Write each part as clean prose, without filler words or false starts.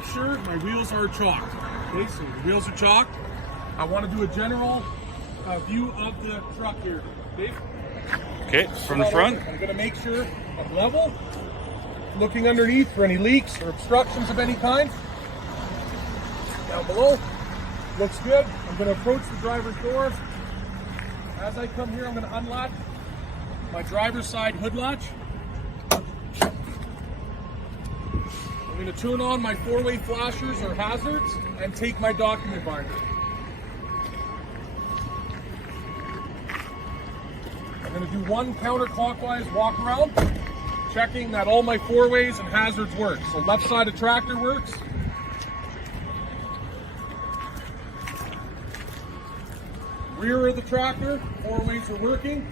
make sure my wheels are chalked. Okay, so the wheels are chalked. I want to do a general view of the truck here. Okay? Okay, from the front. I'm going to make sure I'm level, looking underneath for any leaks or obstructions of any kind. Down below, looks good. I'm going to approach the driver's door. As I come here, I'm going to unlatch my driver's side hood latch. I'm going to turn on my four-way flashers or hazards and take my document binder. I'm going to do one counterclockwise walk around, checking that all my four-ways and hazards work. So left side of tractor works. Rear of the tractor, four-ways are working.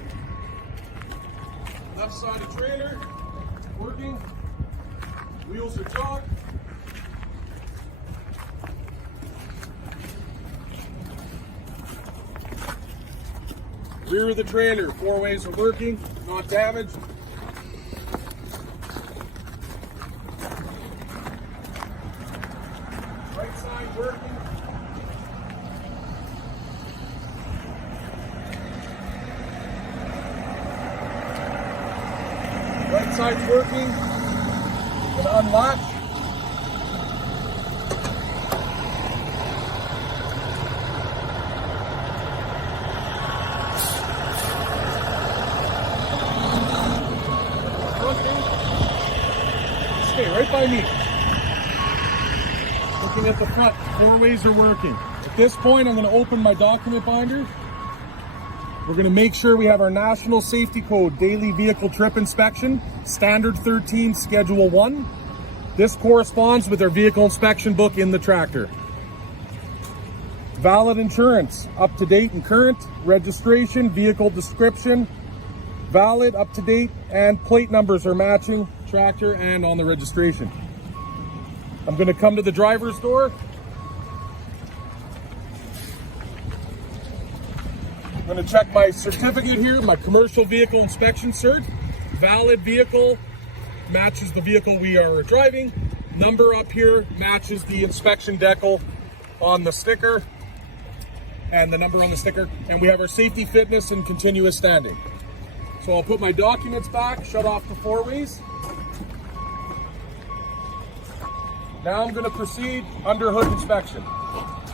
Left side of trailer, working. Wheels are chalked. Rear of the trailer, four-ways are working, not damaged. Right side working. Right side's working. Gonna unlatch. Stay right by me. Looking at the front, four-ways are working. At this point, I'm gonna open my document binder. We're going to make sure we have our National Safety Code Daily Vehicle Trip Inspection, Standard 13, Schedule 1. This corresponds with our vehicle inspection book in the tractor. Valid insurance, up to date and current. Registration, vehicle description, valid, up to date, and plate numbers are matching tractor and on the registration. I'm going to come to the driver's door. I'm going to check my certificate here, my commercial vehicle inspection cert. Valid vehicle matches the vehicle we are driving. Number up here matches the inspection decal on the sticker and the number on the sticker. And we have our safety, fitness, and continuous standing. So I'll put my documents back, shut off the four-ways. Now I'm going to proceed under hood inspection.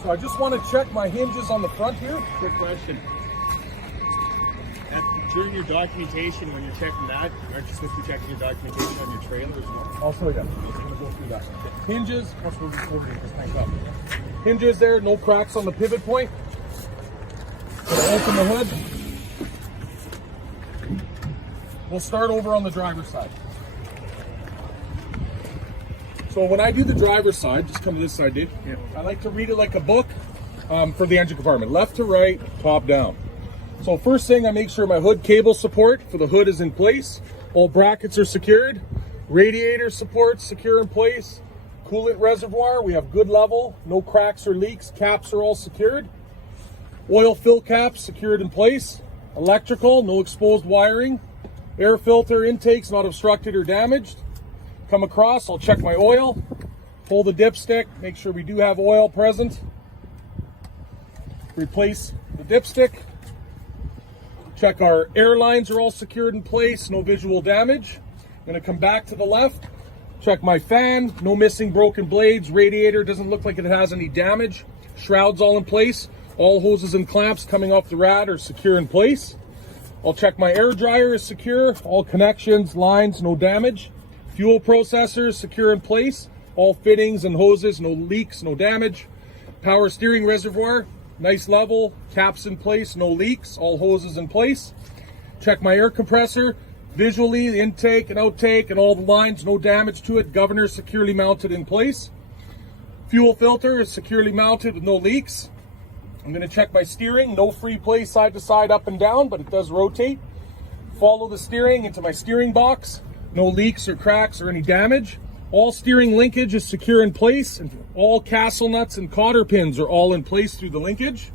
So I just want to check my hinges on the front here. Quick question. During your documentation, when you're checking that, aren't you supposed to be checking your documentation on your trailer as well? I'll show you. I'm going to go through that. Hinges, once we're recording this thing up. Hinges there, no cracks on the pivot point. Gonna open the hood. We'll start over on the driver's side. So when I do the driver's side, just come to this side, Dave. Yeah. I like to read it like a book for the engine compartment. Left to right, top down. So first thing, I make sure my hood cable support for the hood is in place. All brackets are secured. Radiator support secure in place. Coolant reservoir, we have good level. No cracks or leaks. Caps are all secured. Oil fill caps secured in place. Electrical, no exposed wiring. Air filter intakes not obstructed or damaged. Come across, I'll check my oil. Pull the dipstick, make sure we do have oil present. Replace the dipstick. Check our air lines are all secured in place, no visual damage. I'm going to come back to the left, check my fan, no missing broken blades, radiator doesn't look like it has any damage, shrouds all in place, all hoses and clamps coming off the rad are secure in place. I'll check my air dryer is secure, all connections, lines, no damage. Fuel processor is secure in place, all fittings and hoses, no leaks, no damage. Power steering reservoir, nice level, caps in place, no leaks, all hoses in place. Check my air compressor, visually, the intake and outtake and all the lines, no damage to it. Governor securely mounted in place. Fuel filter is securely mounted with no leaks. I'm going to check my steering, no free play side to side, up and down, but it does rotate. Follow the steering into my steering box, no leaks or cracks or any damage. All steering linkage is secure in place, and all castle nuts and cotter pins are all in place through the linkage.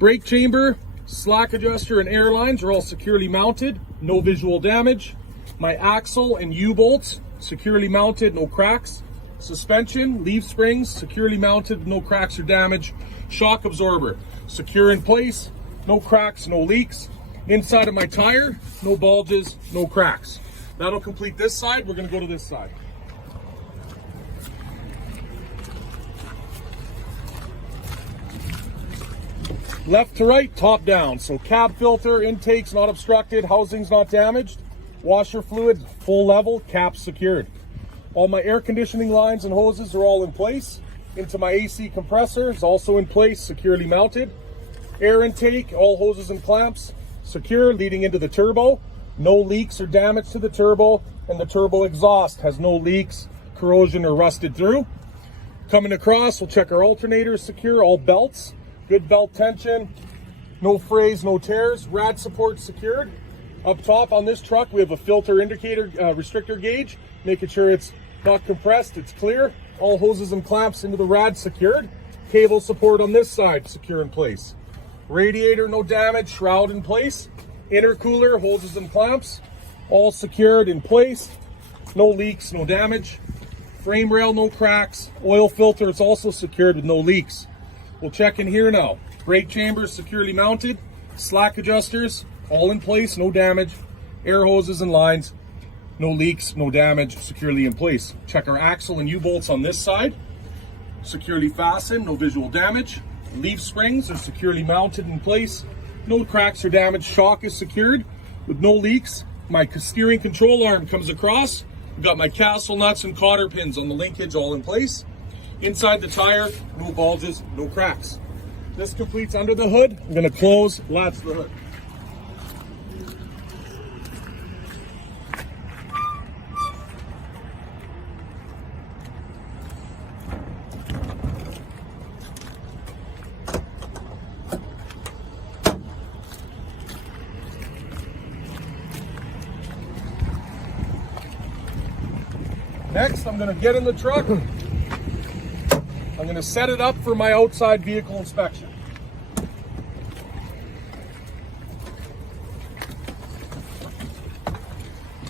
Brake chamber, slack adjuster, and air lines are all securely mounted, no visual damage. My axle and U-bolts, securely mounted, no cracks. Suspension, leaf springs, securely mounted, no cracks or damage. Shock absorber, secure in place, no cracks, no leaks. Inside of my tire, no bulges, no cracks. That'll complete this side. We're gonna go to this side. Left to right, top down. So cab filter, intake's not obstructed, housing's not damaged. Washer fluid, full level, cap secured. All my air conditioning lines and hoses are all in place. Into my AC compressor is also in place, securely mounted. Air intake, all hoses and clamps secure, leading into the turbo. No leaks or damage to the turbo, and the turbo exhaust has no leaks, corrosion, or rusted through. Coming across, we'll check our alternators secure, all belts. Good belt tension, no frays, no tears. Rad support secured. Up top on this truck, we have a filter indicator restrictor gauge, making sure it's not compressed, it's clear. All hoses and clamps into the rad secured. Cable support on this side, secure in place. Radiator, no damage, shroud in place. Intercooler, hoses and clamps, all secured in place. No leaks, no damage. Frame rail, no cracks. Oil filter, it's also secured with no leaks. We'll check in here now. Brake chambers securely mounted. Slack adjusters, all in place, no damage. Air hoses and lines, no leaks, no damage, securely in place. Check our axle and U-bolts on this side. Securely fastened, no visual damage. Leaf springs are securely mounted in place. No cracks or damage. Shock is secured with no leaks. My steering control arm comes across. We've got my castle nuts and cotter pins on the linkage all in place. Inside the tire, no bulges, no cracks. This completes under the hood. I'm going to close, latch the hood. Next, I'm going to get in the truck. I'm going to set it up for my outside vehicle inspection.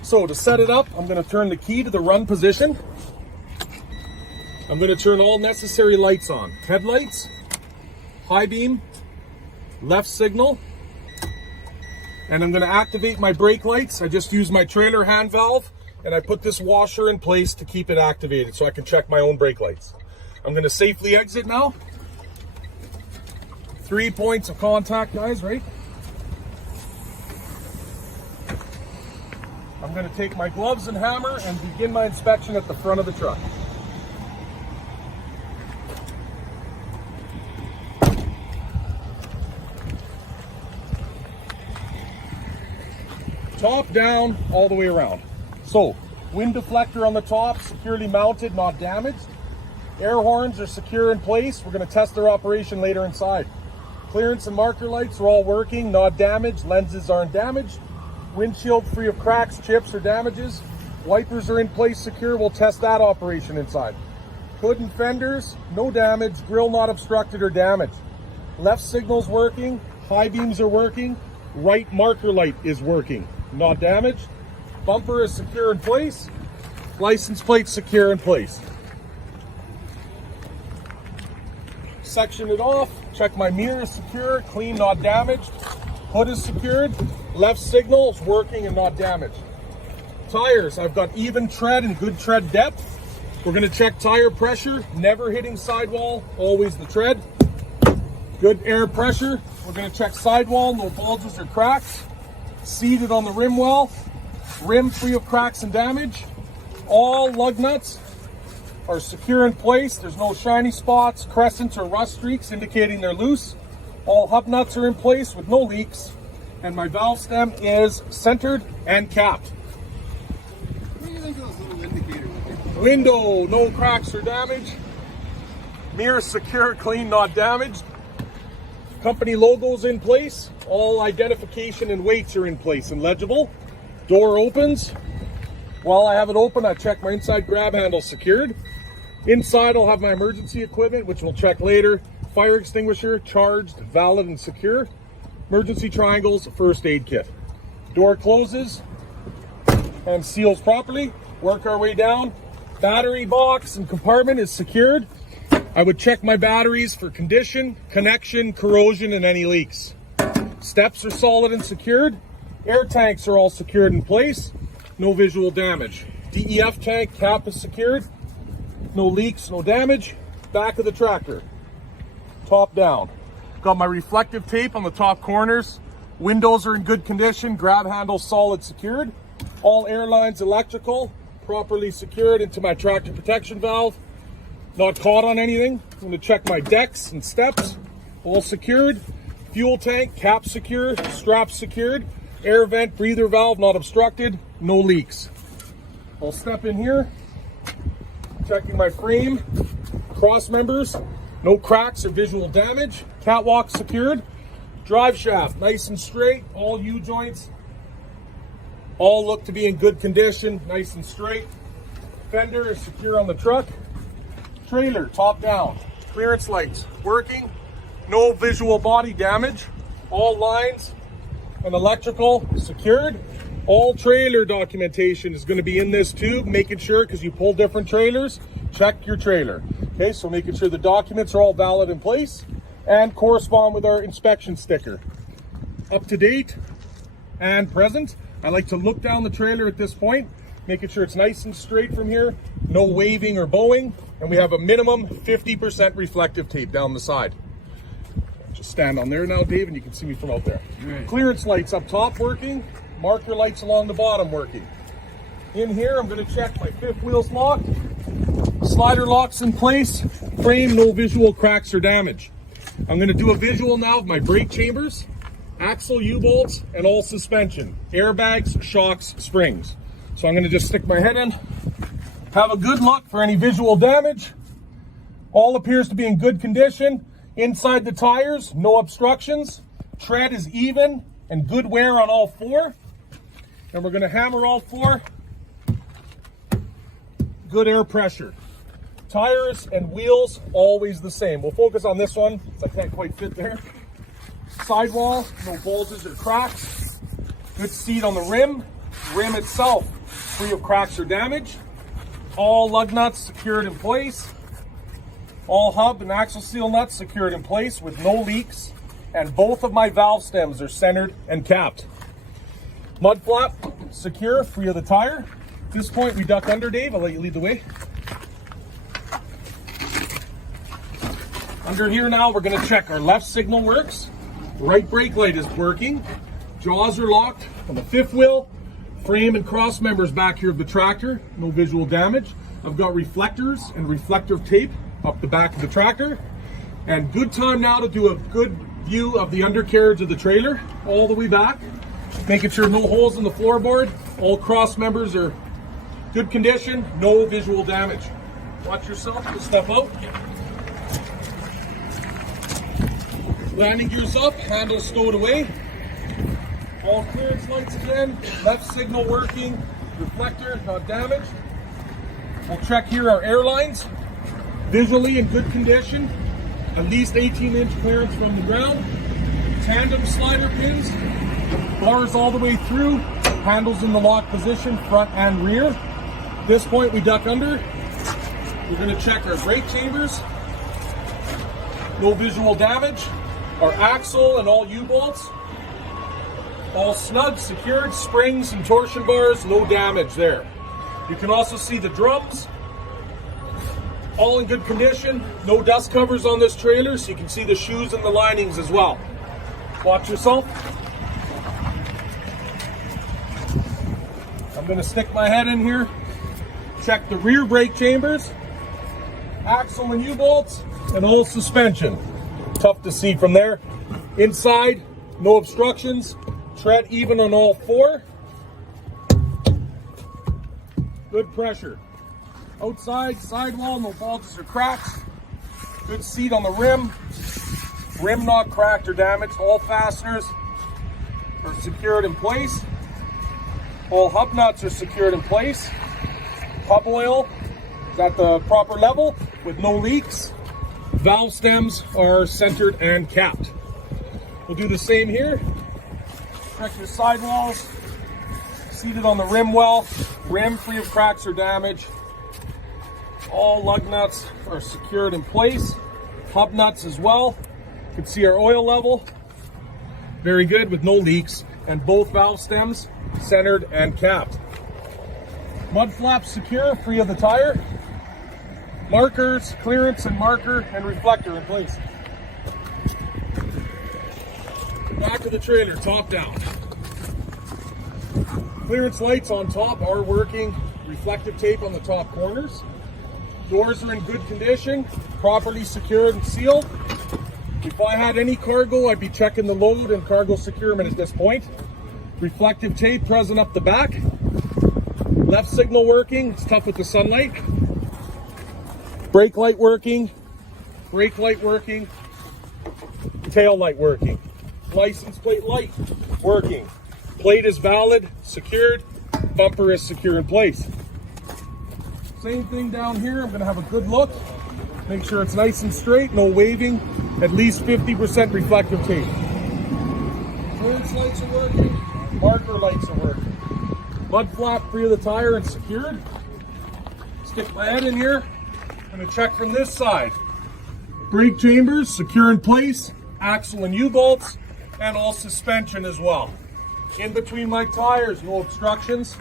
So to set it up, I'm going to turn the key to the run position. I'm going to turn all necessary lights on. Headlights, high beam, left signal, and I'm going to activate my brake lights. I just use my trailer hand valve, and I put this washer in place to keep it activated so I can check my own brake lights. I'm going to safely exit now. 3 points of contact, guys, right? I'm going to take my gloves and hammer and begin my inspection at the front of the truck. Top down, all the way around. So, wind deflector on the top, securely mounted, not damaged. Air horns are secure in place. We're going to test their operation later inside. Clearance and marker lights are all working, not damaged. Lenses aren't damaged. Windshield free of cracks, chips, or damages. Wipers are in place, secure. We'll test that operation inside. Hood and fenders, no damage. Grille not obstructed or damaged. Left signal's working. High beams are working. Right marker light is working, not damaged. Bumper is secure in place. License plate secure in place. Section it off. Check my mirror is secure, clean, not damaged. Hood is secured. Left signal is working and not damaged. Tires, I've got even tread and good tread depth. We're going to check tire pressure, never hitting sidewall, always the tread. Good air pressure. We're going to check sidewall, no bulges or cracks. Seated on the rim well. Rim free of cracks and damage. All lug nuts are secure in place. There's no shiny spots, crescents, or rust streaks indicating they're loose. All hub nuts are in place with no leaks. And my valve stem is centered and capped. What do you think of those little indicators? Window, no cracks or damage. Mirror secure, clean, not damaged. Company logos in place. All identification and weights are in place and legible. Door opens. While I have it open, I check my inside grab handle secured. Inside, I'll have my emergency equipment, which we'll check later. Fire extinguisher, charged, valid, and secure. Emergency triangles, first aid kit. Door closes and seals properly. Work our way down. Battery box and compartment is secured. I would check my batteries for condition, connection, corrosion, and any leaks. Steps are solid and secured. Air tanks are all secured in place. No visual damage. DEF tank cap is secured. No leaks, no damage. Back of the tractor. Top down. Got my reflective tape on the top corners. Windows are in good condition. Grab handle solid secured. All air lines electrical properly secured into my tractor protection valve. Not caught on anything. I'm going to check my decks and steps. All secured. Fuel tank cap secured. Straps secured. Air vent breather valve not obstructed. No leaks. I'll step in here. Checking my frame. Cross members. No cracks or visual damage. Catwalk secured. Drive shaft nice and straight. All U-joints all look to be in good condition. Nice and straight. Fender is secure on the truck. Trailer top down. Clearance lights working. No visual body damage. All lines and electrical secured. All trailer documentation is going to be in this tube, making sure, because you pull different trailers, check your trailer. Okay, so making sure the documents are all valid in place and correspond with our inspection sticker. Up to date and present. I like to look down the trailer at this point, making sure it's nice and straight from here, no waving or bowing, and we have a minimum 50% reflective tape down the side. Just stand on there now, Dave, and you can see me from out there. Right. Clearance lights up top working, marker lights along the bottom working. In here, I'm going to check my fifth wheel's locked, slider locks in place, frame no visual cracks or damage. I'm going to do a visual now of my brake chambers, axle U-bolts, and all suspension, airbags, shocks, springs. So I'm going to just stick my head in, have a good look for any visual damage. All appears to be in good condition. Inside the tires, no obstructions. Tread is even and good wear on all four. And we're going to hammer all four. Good air pressure. Tires and wheels, always the same. We'll focus on this one, because I can't quite fit there. Sidewall, no bulges or cracks. Good seat on the rim. Rim itself, free of cracks or damage. All lug nuts secured in place. All hub and axle seal nuts secured in place with no leaks. And both of my valve stems are centered and capped. Mud flap, secure, free of the tire. At this point, we duck under, Dave. I'll let you lead the way. Under here now, we're going to check our left signal works. Right brake light is working. Jaws are locked on the fifth wheel. Frame and cross members back here of the tractor. No visual damage. I've got reflectors and reflective tape up the back of the tractor. And good time now to do a good view of the undercarriage of the trailer all the way back. Making sure no holes in the floorboard. All cross members are good condition. No visual damage. Watch yourself. Just step out. Landing gears up. Handles stowed away. All clearance lights again. Left signal working. Reflector not damaged. We'll check here our air lines. Visually in good condition. At least 18-inch clearance from the ground. Tandem slider pins. Bars all the way through. Handles in the lock position, front and rear. At this point, we duck under. We're going to check our brake chambers. No visual damage. Our axle and all U-bolts. All snug, secured, springs and torsion bars, no damage there. You can also see the drums. All in good condition. No dust covers on this trailer, so you can see the shoes and the linings as well. Watch yourself. I'm going to stick my head in here. Check the rear brake chambers, axle and U-bolts, and all suspension. Tough to see from there. Inside, no obstructions. Tread even on all four. Good pressure. Outside, sidewall, no bulges or cracks. Good seat on the rim. Rim not cracked or damaged. All fasteners are secured in place. All hub nuts are secured in place. Hub oil is at the proper level with no leaks. Valve stems are centered and capped. We'll do the same here. Check your sidewalls. Seated on the rim well. Rim free of cracks or damage. All lug nuts are secured in place. Hub nuts as well. You can see our oil level. Very good, with no leaks. And both valve stems centered and capped. Mud flaps secure, free of the tire. Markers, clearance and marker and reflector in place. Back of the trailer, top down. Clearance lights on top are working. Reflective tape on the top corners. Doors are in good condition, properly secured and sealed. If I had any cargo, I'd be checking the load and cargo securement at this point. Reflective tape present up the back. Left signal working, it's tough with the sunlight. Brake light working, brake light working, tail light working. License plate light working. Plate is valid, secured, bumper is secure in place. Same thing down here, I'm gonna have a good look. Make sure it's nice and straight, no waving, at least 50% reflective tape. Clearance lights are working, marker lights are working. Mud flap free of the tire and secured. Stick my head in here. I'm gonna check from this side. Brake chambers secure in place, axle and U-bolts, and all suspension as well. In between my tires, no obstructions.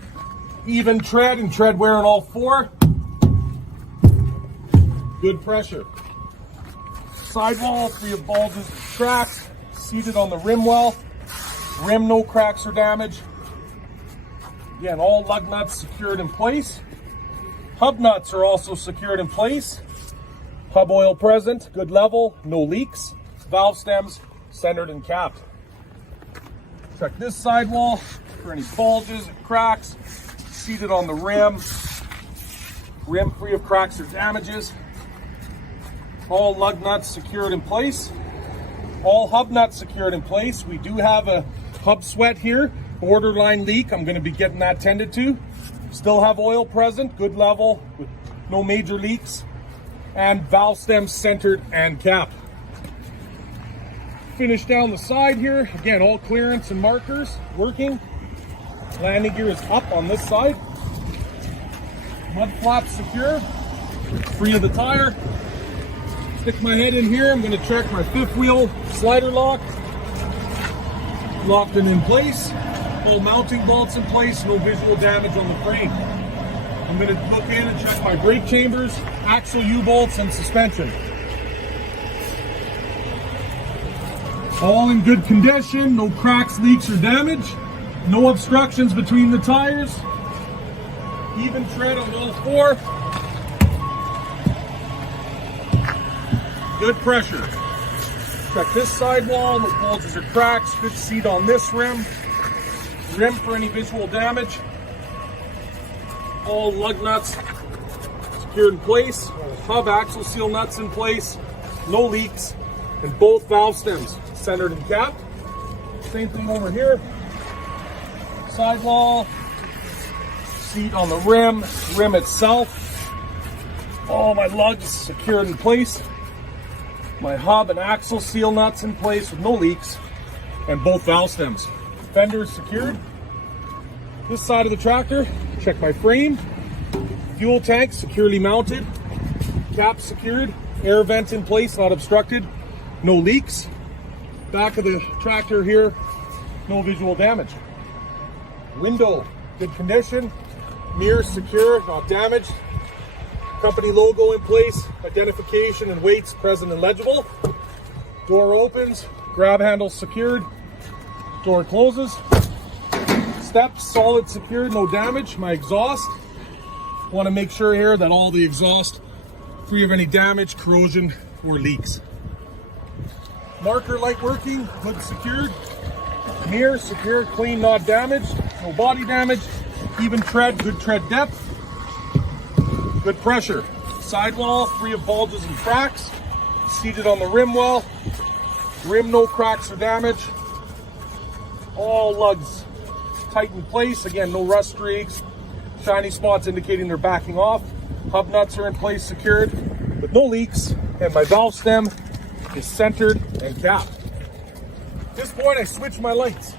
Even tread and tread wear on all four. Good pressure. Sidewall free of bulges and cracks. Seated on the rim well. Rim no cracks or damage. Again, all lug nuts secured in place. Hub nuts are also secured in place. Hub oil present, good level, no leaks. Valve stems centered and capped. Check this sidewall for any bulges and cracks. Seated on the rim. Rim free of cracks or damages. All lug nuts secured in place. All hub nuts secured in place. We do have a hub sweat here. Borderline leak, I'm going to be getting that tended to. Still have oil present, good level, with no major leaks. And valve stems centered and capped. Finish down the side here. Again, all clearance and markers working. Landing gear is up on this side. Mud flaps secure, free of the tire. Stick my head in here. I'm going to check my fifth wheel slider lock. Locked and in place. All mounting bolts in place, no visual damage on the frame. I'm going to look in and check my brake chambers, axle U-bolts, and suspension. All in good condition, no cracks, leaks, or damage. No obstructions between the tires. Even tread on all four. Good pressure. Check this sidewall, no bulges or cracks. Good seat on this rim. Rim for any visual damage. All lug nuts secured in place. Hub axle seal nuts in place. No leaks. And both valve stems centered and capped. Same thing over here. Sidewall. Seat on the rim. Rim itself. All my lugs secured in place. My hub and axle seal nuts in place with no leaks. And both valve stems. Fenders secured. This side of the tractor, check my frame. Fuel tank securely mounted. Cap secured. Air vent in place, not obstructed. No leaks. Back of the tractor here, no visual damage. Window, good condition. Mirror secure, not damaged. Company logo in place. Identification and weights present and legible. Door opens. Grab handle secured. Door closes. Steps solid, secured, no damage. My exhaust. Want to make sure here that all the exhaust free of any damage, corrosion, or leaks. Marker light working, hood secured. Mirror secured, clean, not damaged. No body damage. Even tread, good tread depth. Good pressure. Sidewall free of bulges and cracks. Seated on the rim well. Rim no cracks or damage. All lugs tight in place. Again, no rust streaks, shiny spots indicating they're backing off. Hub nuts are in place, secured, with no leaks. And my valve stem is centered and capped. At this point, I switch my lights.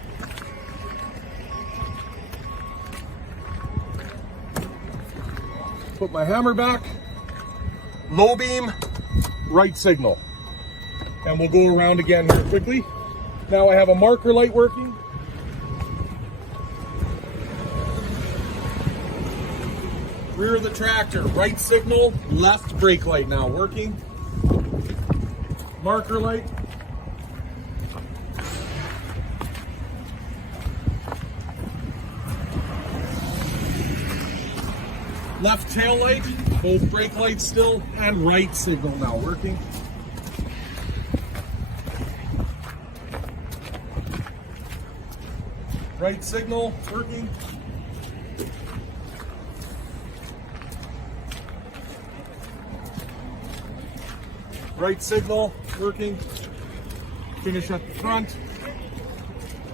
Put my hammer back. low beam, right signal. And we'll go around again here quickly. Now I have a marker light working. Rear of the tractor, right signal, left brake light now working. Marker light. Left tail light, both brake lights still, and right signal now working. Right signal working. Right signal working. Finish at the front.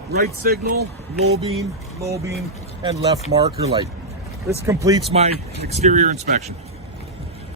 Right signal, low beam, and left marker light. This completes my exterior inspection.